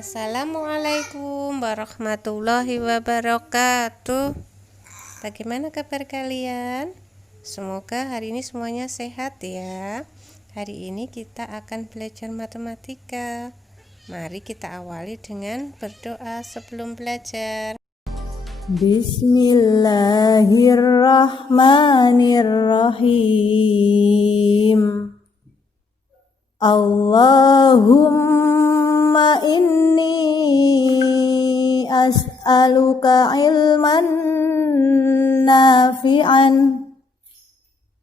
Assalamualaikum warahmatullahi wabarakatuh. Bagaimana kabar kalian? Semoga hari ini semuanya sehat ya. Hari ini kita akan belajar matematika. Mari kita awali dengan berdoa sebelum belajar. Bismillahirrahmanirrahim. Allahumma inni as'aluka ilman nafi'an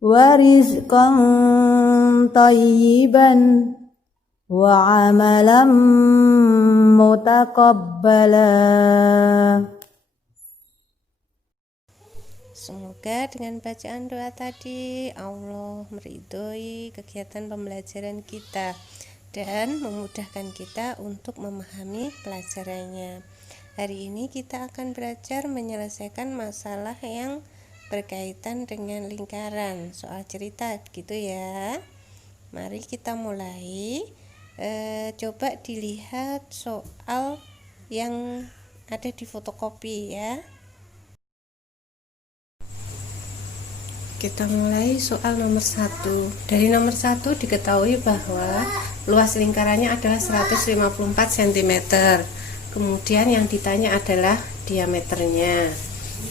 wa rizqan tayyiban wa amalan mutaqabbala. Semoga dengan bacaan doa tadi Allah meridhoi kegiatan pembelajaran kita dan memudahkan kita untuk memahami pelajarannya. Hari ini kita akan belajar menyelesaikan masalah yang berkaitan dengan lingkaran, soal cerita gitu ya. Mari kita mulai. Coba dilihat soal yang ada di fotokopi ya. Kita mulai soal nomor 1. Dari nomor 1 diketahui bahwa luas lingkarannya adalah 154 cm. Kemudian yang ditanya adalah diameternya.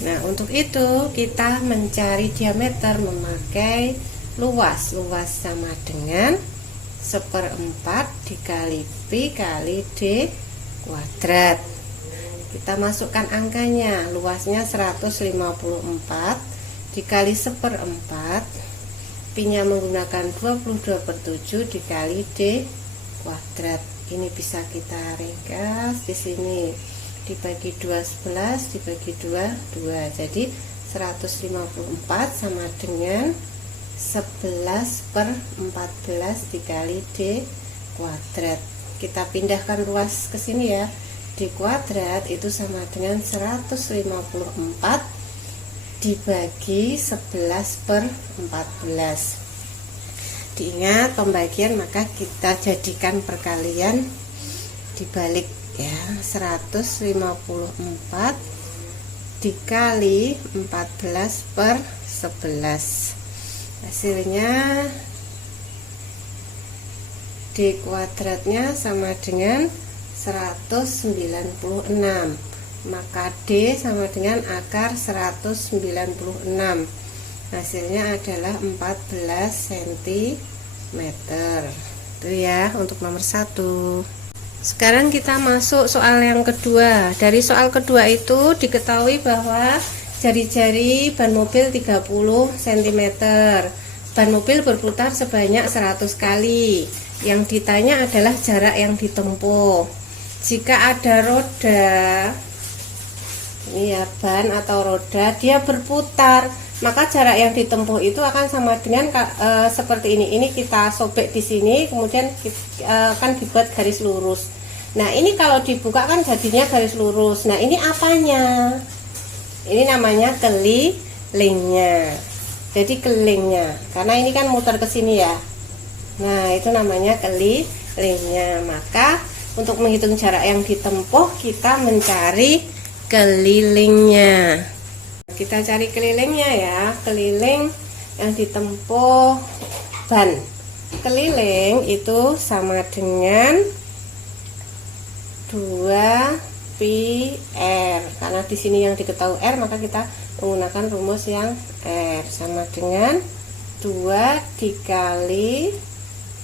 Nah, untuk itu kita mencari diameter memakai luas. Luas sama dengan 1/4 dikali Pi kali D kuadrat. Kita masukkan angkanya. Luasnya 154 dikali 1/4, Pi-nya menggunakan 22/7 dikali D kuadrat. Ini bisa kita ringkas di sini. Dibagi 2 11, dibagi 2 2. Jadi 154 sama dengan 11/14 dikali D kuadrat. Kita pindahkan luas ke sini ya. D kuadrat itu sama dengan 154 dibagi 11/14. Diingat pembagian, maka kita jadikan perkalian dibalik ya. 154 dikali 14/11. Hasilnya D kuadratnya sama dengan 196. Maka D sama dengan akar 196. Hasilnya adalah 14 cm. Itu ya untuk nomor 1. Sekarang kita masuk soal yang kedua. Dari soal kedua itu diketahui bahwa jari-jari ban mobil 30 cm. Ban mobil berputar sebanyak 100 kali. Yang ditanya adalah jarak yang ditempuh. Jika ada roda, ini ya, ban atau roda, dia berputar, maka jarak yang ditempuh itu akan sama dengan seperti ini. Ini kita sobek di sini, kemudian akan dibuat garis lurus. Nah, ini kalau dibuka kan jadinya garis lurus. Nah, ini apanya? Ini namanya kelilingnya. Jadi kelilingnya, karena ini kan muter ke sini ya. Nah, itu namanya kelilingnya. Maka untuk menghitung jarak yang ditempuh, kita mencari kelilingnya. Kita cari kelilingnya ya. Keliling yang ditempuh ban. Keliling itu sama dengan 2 Pi R. Karena di sini yang diketahui R, maka kita menggunakan rumus yang R sama dengan 2 dikali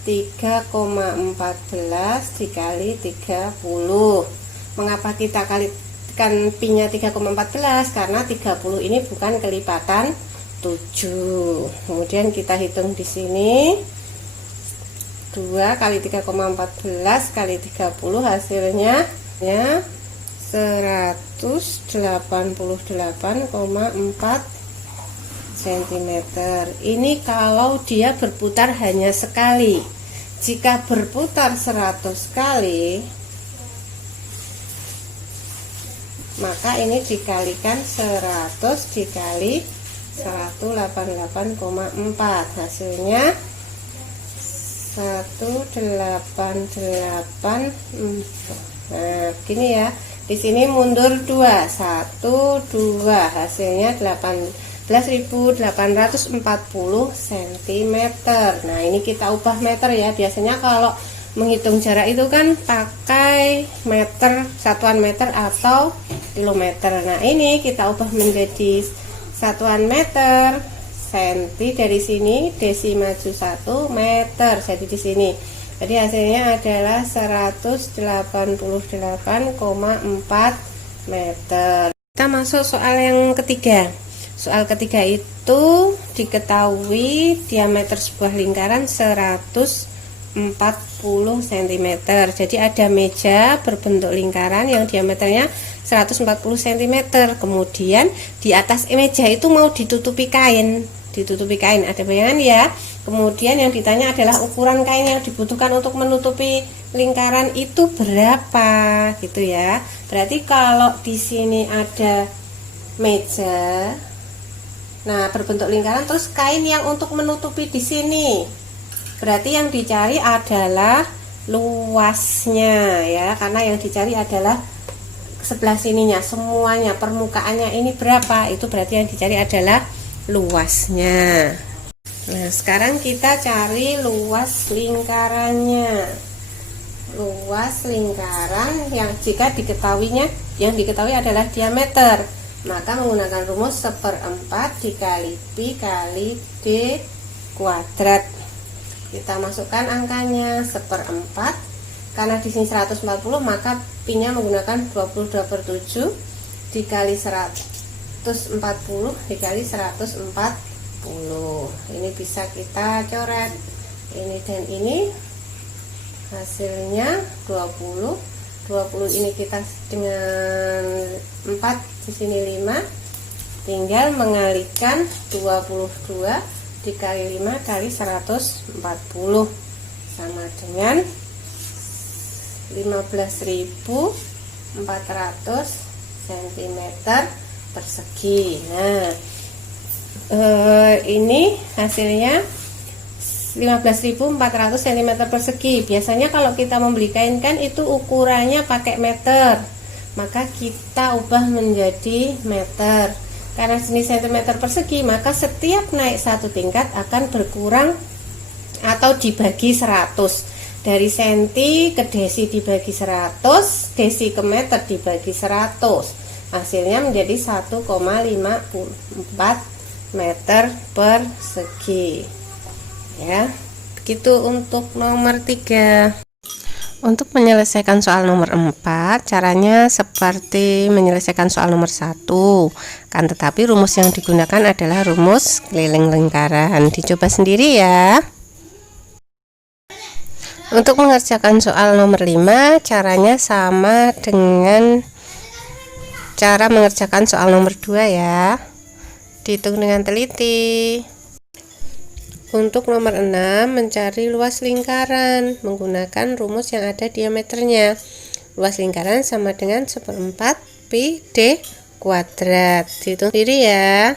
3,14 dikali 30. Mengapa kita kalikan Pi-nya 3,14? Karena 30 ini bukan kelipatan 7. Kemudian kita hitung di sini. 2 kali 3,14 kali 30 hasilnya 188,4 cm. Ini kalau dia berputar hanya sekali. Jika berputar 100 kali, maka ini dikalikan 100 dikali 188,4, hasilnya 188,4 Nah, gini ya. Di sini mundur 2, 1, 2, hasilnya 18.840 cm. Nah, ini kita ubah meter ya. Biasanya kalau menghitung jarak itu kan pakai meter, satuan meter atau kilometer. Nah, ini kita ubah menjadi satuan meter. Senti dari sini, desi maju 1 meter. Jadi di sini. Jadi hasilnya adalah 188,4 meter. Kita masuk soal yang ketiga. Soal ketiga itu diketahui diameter sebuah lingkaran 140 cm. Jadi ada meja berbentuk lingkaran yang diameternya 140 cm. Kemudian di atas meja itu mau ditutupi kain. Ada bayangan ya. Kemudian yang ditanya adalah ukuran kain yang dibutuhkan untuk menutupi lingkaran itu berapa, gitu ya. Berarti kalau di sini ada meja, nah berbentuk lingkaran, terus kain yang untuk menutupi di sini, berarti yang dicari adalah luasnya ya, karena yang dicari adalah sebelah sininya, semuanya permukaannya ini berapa, itu berarti yang dicari adalah luasnya. Nah, sekarang kita cari luas lingkarannya. Luas lingkaran yang jika diketahui adalah diameter, maka menggunakan rumus 1/4 dikali pi kali d kuadrat. Kita masukkan angkanya 1/4. Karena di sini 140, maka pi-nya menggunakan 22/7 dikali 140 dikali 140. Ini bisa kita coret ini dan ini, hasilnya 20 ini kita dengan 4, di sini 5, tinggal mengalihkan 22 dikali 5 kali 140 sama dengan 15.400 cm persegi. Nah, ini hasilnya 15.400 cm persegi. Biasanya kalau kita membeli kain kan itu ukurannya pakai meter, maka kita ubah menjadi meter. Karena ini cm persegi, maka setiap naik satu tingkat akan berkurang atau dibagi 100. Dari senti ke desi dibagi 100, desi ke meter dibagi 100. Hasilnya menjadi 1,54 meter persegi ya. Begitu untuk nomor 3. Untuk menyelesaikan soal nomor 4, caranya seperti menyelesaikan soal nomor 1, kan tetapi rumus yang digunakan adalah rumus keliling lingkaran. Dicoba sendiri ya. Untuk mengerjakan soal nomor 5, caranya sama dengan cara mengerjakan soal nomor 2 ya. Dihitung dengan teliti. Untuk nomor 6, mencari luas lingkaran menggunakan rumus yang ada diameternya. Luas lingkaran sama dengan 1/4 pi d kuadrat. Dihitung sendiri ya.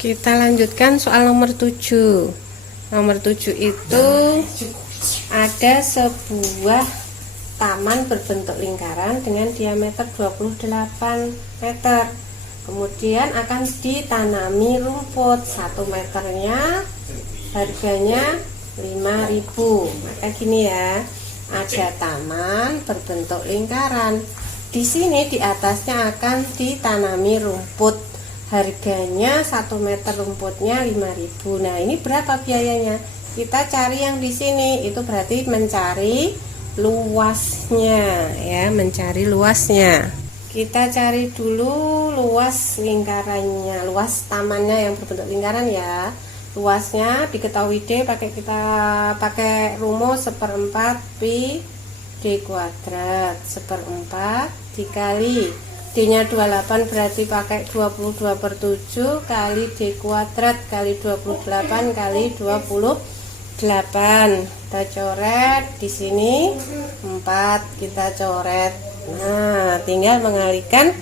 Kita lanjutkan soal nomor 7. Nomor 7 itu ada sebuah taman berbentuk lingkaran dengan diameter 28 meter. Kemudian akan ditanami rumput. 1 meternya harganya 5.000. Maka gini ya, ada taman berbentuk lingkaran. Di sini di atasnya akan ditanami rumput. Harganya 1 meter rumputnya 5.000. Nah, ini berapa biayanya? Kita cari yang di sini. Itu berarti mencari luasnya ya, mencari luasnya. Kita cari dulu luas lingkarannya, luas tamannya yang berbentuk lingkaran ya. Luasnya diketahui D, kita pakai rumus 1/4 pi d kuadrat. 1/4 dikali D-nya 28, berarti pakai 22/7 kali D kuadrat kali 28 kali 28. Kita coret di sini 4, kita coret. Nah, tinggal mengalihkan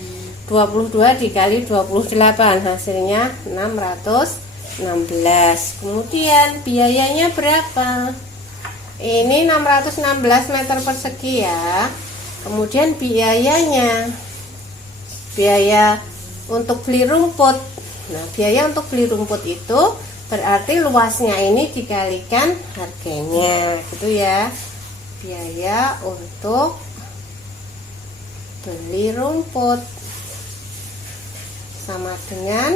22 dikali 28, hasilnya 616. Kemudian biayanya berapa? Ini 616 meter persegi ya. Kemudian biayanya, biaya untuk beli rumput. Nah, biaya untuk beli rumput itu berarti luasnya ini dikalikan harganya, gitu ya. Biaya untuk beli rumput sama dengan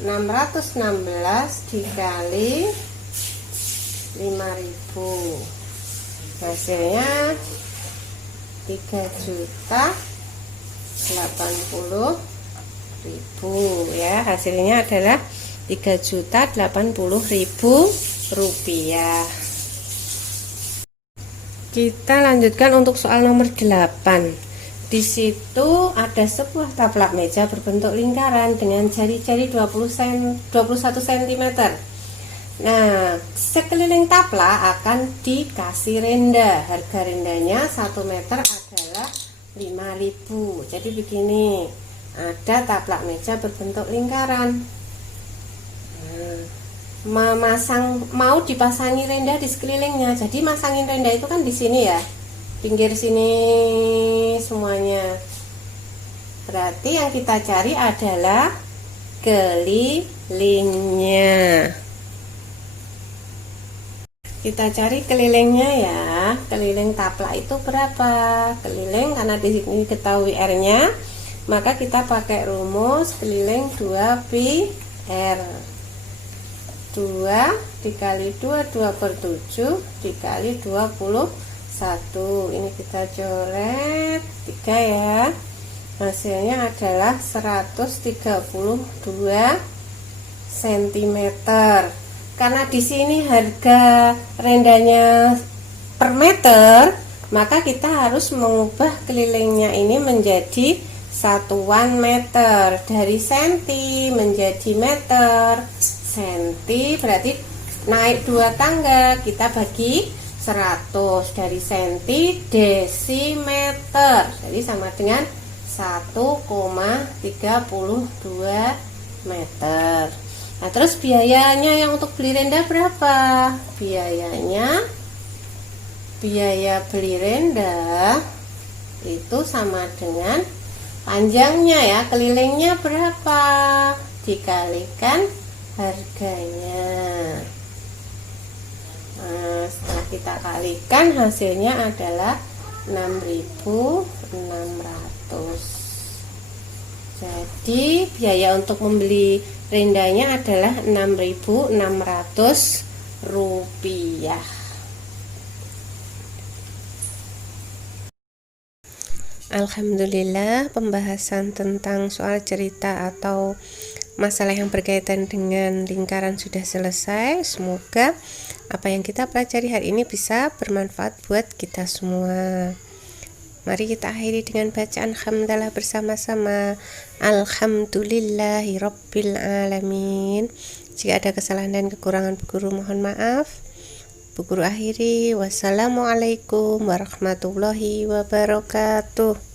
616 dikali 5.000, hasilnya 3.080.000 ya. Hasilnya adalah 3.080.000 rupiah. Kita lanjutkan untuk soal nomor 8. Di situ ada sebuah taplak meja berbentuk lingkaran dengan jari-jari 21 cm. Nah, sekeliling taplak akan dikasih renda. Harga rendanya 1 meter adalah 5.000. Jadi begini, ada taplak meja berbentuk lingkaran. Mau dipasangi renda di sekelilingnya. Jadi masangin renda itu kan di sini ya, pinggir sini semuanya. Berarti yang kita cari adalah kelilingnya. Kita cari kelilingnya ya. Keliling taplak itu berapa? Keliling, karena di sini ketahui R-nya, maka kita pakai rumus keliling 2pi R. 2 dikali 2 2/7 dikali 21. Ini kita coret 3 ya. Hasilnya adalah 132 cm. Karena di sini harga rendanya per meter, maka kita harus mengubah kelilingnya ini menjadi satuan meter. Dari senti menjadi meter. Senti berarti naik 2 tangga, kita bagi 100. Dari senti desimeter, jadi sama dengan 1,32 meter. Nah, terus biayanya yang untuk beli renda berapa? Biaya beli renda itu sama dengan panjangnya ya, kelilingnya berapa dikalikan harganya. Nah, setelah kita kalikan hasilnya adalah 6.600. Jadi biaya untuk membeli rendanya adalah 6.600 rupiah. Alhamdulillah, pembahasan tentang soal cerita atau masalah yang berkaitan dengan lingkaran sudah selesai. Semoga apa yang kita pelajari hari ini bisa bermanfaat buat kita semua. Mari kita akhiri dengan bacaan hamdalah bersama-sama. Alhamdulillahirabbil alamin. Jika ada kesalahan dan kekurangan Bu Guru mohon maaf. Bu Guru akhiri. Wassalamualaikum warahmatullahi wabarakatuh.